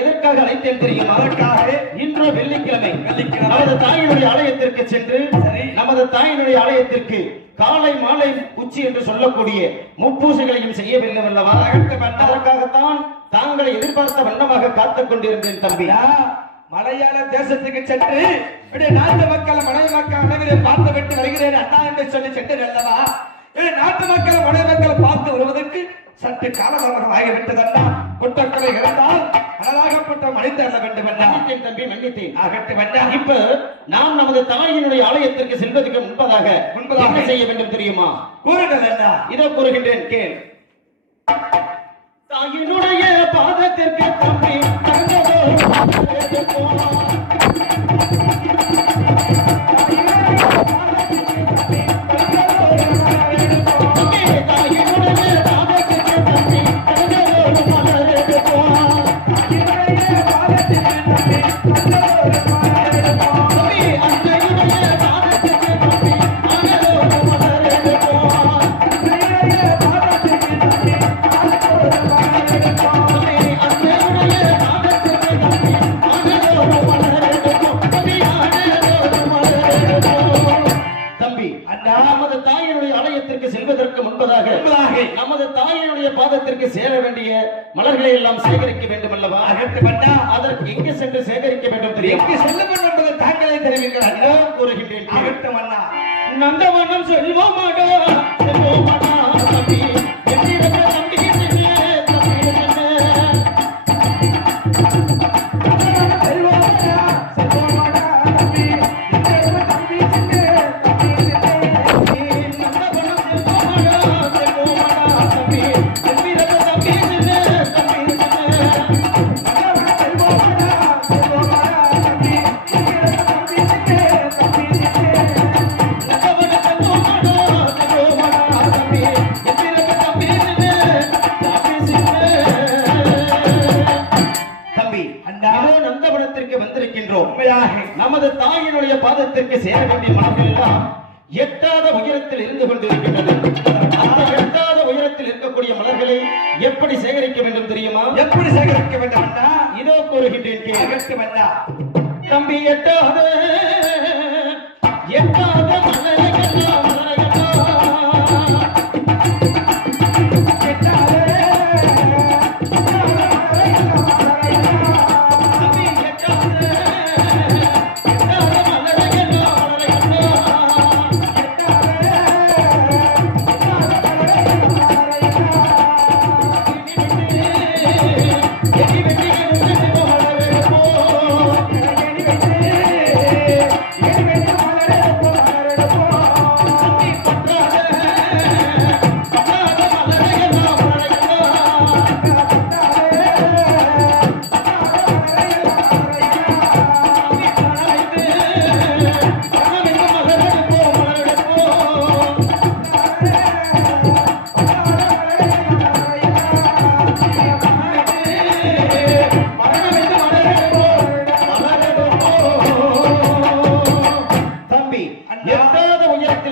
எதற்காக அழைத்தேன் தெரியும்? இன்று வெள்ளிக்கிழமை. நமது தாயினுடைய ஆலயத்திற்கு சென்று. நமது தாயினுடைய ஆலயத்திற்கு காலை மாலை உச்சி என்று சொல்லக்கூடிய முப்பூசைகளையும் செய்ய வேண்டும் அல்லவா? அதற்காகத்தான் தாங்களை எதிர்பார்த்த வண்ணமாக காத்துக் கொண்டிருந்தேன் தம்பி. மலையாள தேசத்துக்கு சென்று நாட்டு மக்கள் மலை மக்கள் அனைவரையும் பார்த்து விட்டு வருகிறேன் அண்ணா என்று சொல்லி சென்றேன் அல்லவா? நாட்டு மக்கள் மலை மக்கள் பார்த்து வருவதற்கு சற்று காலதாமதம் ஆகிவிட்டதல்லா குற்றக்குறை இருந்தால் வேண்டும் மன்னித்தேன் தம்பி மன்னித்தேன் ஆகட்டும் அண்ணா இப்ப நாம் நமது தாயினுடைய ஆலயத்திற்கு செல்வதற்கு முன்பதாக முன்பதாக. செய்ய வேண்டும் தெரியுமா? கூறுங்கள் இதோ கூறுகின்றேன் கேள். தாயினுடைய பாதத்திற்கு தம்பி பாதத்திற்கு சேர வேண்டிய மலர்களை எல்லாம் சேகரிக்க வேண்டும் அல்லவா அண்ணா அதற்கு எங்கு சென்று சேகரிக்க வேண்டும் தெரியும்? எங்கு செல்ல வேண்டும் என்பதை தாங்களே தெரிவிக்கிறார் கூறுகின்றேன். ஆகட்டும் அண்ணா. நந்தவனம் செல்வோமாடா செல்வோமாடா. பாதத்திற்கு சேர வேண்டிய எல்லாம் எட்டாத உயரத்தில் இருந்து கொண்டிருக்கின்றது. அந்த எட்டாத உயரத்தில் இருக்கக்கூடிய மலர்களை எப்படி சேகரிக்க வேண்டும் தெரியுமா? எப்படி சேகரிக்க வேண்டும் இதோ கூறுகின்றேன் தம்பி எட்டாத எட்டாத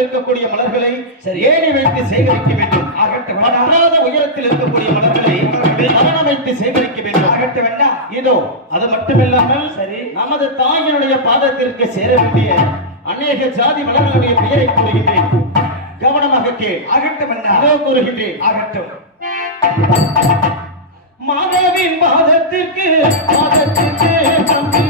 உயரத்தில் இருக்கக்கூடிய மலர்களை ஏணி வைத்து சேகரிக்க வேண்டும். பற்றாத உயரத்தில் இருக்கக்கூடிய மலர்களை மரணம் வைத்து சேகரிக்க வேண்டும். ஆகட்டும் அண்ணா இதோ அது மட்டுமில்லாமல் சரி. நமது தாயினுடைய பாதத்திற்கு சேர வேண்டிய அநேக ஜாதி மலர்களுடைய பெயரை கூறுகின்றேன். கவனமாக கேள். அண்ணா இதோ கூறுகின்றேன். ஆகட்டும் மாதவின் பாதத்திற்கு பாதத்திற்கு தம்பி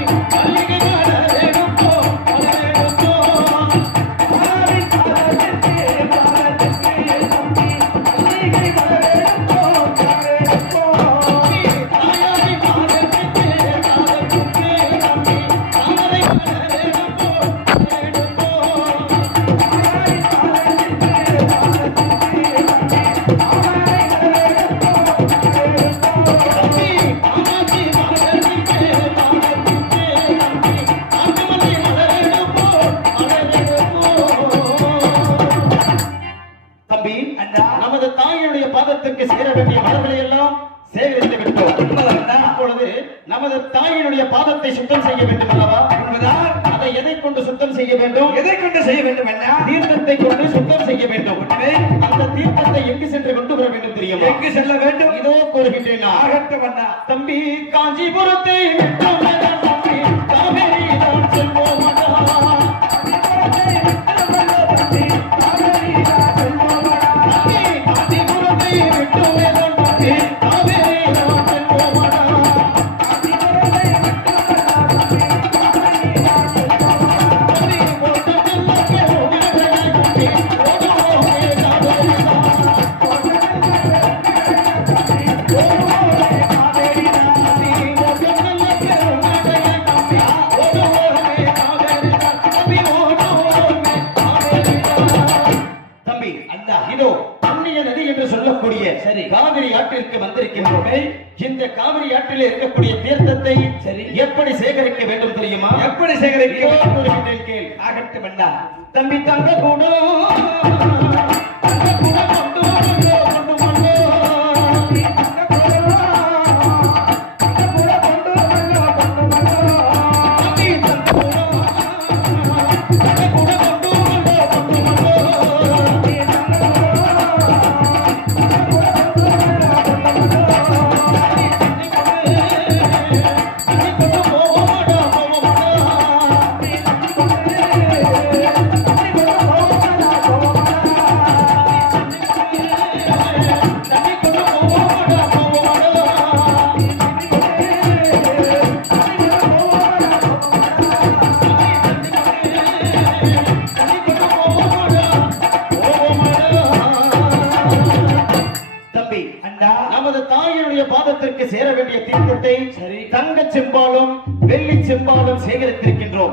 எல்லாம் சேகரித்து விட்டோம். அப்பொழுது நமது தாயினுடைய பாதத்தை சுத்தம் செய்ய வேண்டும் அல்லவா? உண்மைதான் அதை எதை கொண்டு சுத்தம் செய்ய வேண்டும்? எதை கொண்டு செய்ய வேண்டும் என்ன? தீர்த்தத்தை கொண்டு சுத்தம் செய்ய வேண்டும். அந்த தீர்த்தத்தை எங்கு சென்று கொண்டு வர வேண்டும் தெரியுமா? எங்கு செல்ல வேண்டும்? இதோ கூறுகின்றேன். ஆகட்டும் அண்ணா. தம்பி காஞ்சிபுரத்தை விட்டோமடா வேண்டும் தெரியுமா? எப்படி சேகரிக்க இதோ வேண்டும்? தம்பி தங்க கூட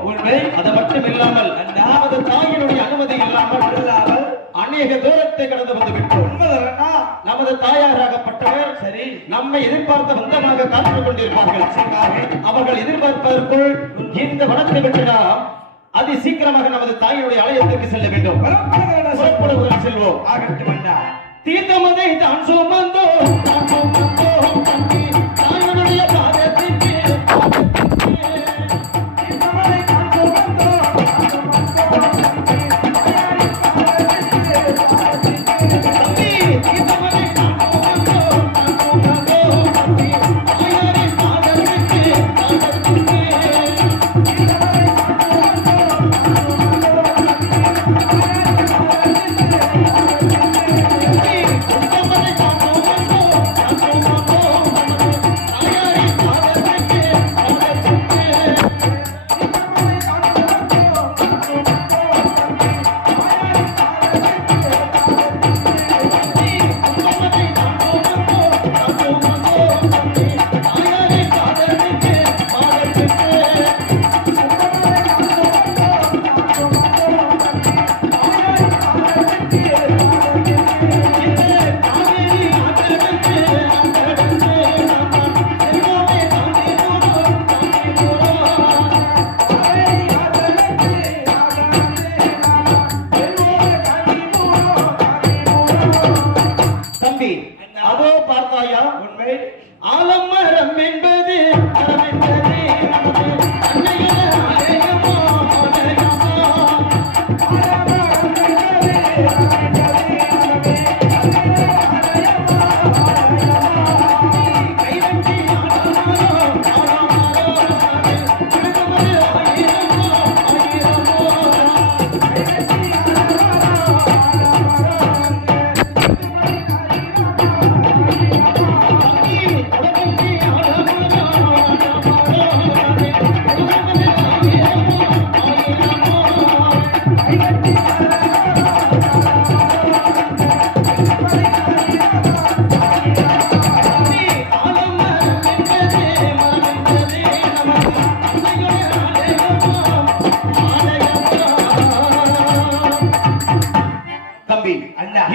உண்மை. அது மட்டும் இல்லாமல் நமது தாயினுடைய அனுமதி இல்லாமல் இல்லாமல் அநேக தூரத்தை கடந்து வந்து விட்டோம் நமது தாயாராகப்பட்டவர் சரி. நம்மை எதிர்பார்த்த வந்தமாக காத்துக் கொண்டிருப்பார்கள். அவர்கள் எதிர்பார்ப்பதற்குள் இந்த வனத்தை விட்டு நாம் அதி சீக்கிரமாக நமது தாயினுடைய ஆலயத்திற்கு செல்ல வேண்டும். செல்வோம். தீர்த்தமதை தான் சுமந்தோம். தான் சுமந்தோம்.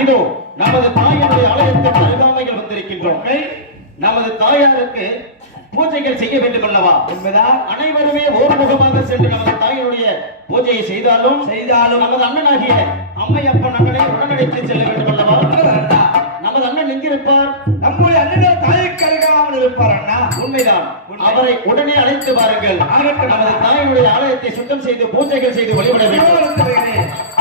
இதோ நமது தாயினுடைய ஆலயத்திற்கு அருகாமையில் வந்திருக்கின்றோம். நமது தாயாருக்கு பூஜைகள் செய்ய வேண்டும் அல்லவா? உண்மைதான். அனைவருமே ஓர்முகமாக சென்று நமது தாயினுடைய பூஜையை செய்தாலும் செய்தாலும் நமது அண்ணனாகிய அம்மையப்பன் அண்ணனை உடனடித்து செல்ல வேண்டும் அல்லவா. நமது அண்ணன் எங்கிருப்பார்? நம்முடைய அண்ணன் தாய்க்கு அருகாமல் இருப்பார் அண்ணா. உண்மைதான். அவரை உடனே அழைத்து பாருங்கள் ஆகட்டும். நமது தாயினுடைய ஆலயத்தை சுத்தம் செய்து பூஜைகள் செய்து வழிபட வேண்டும்.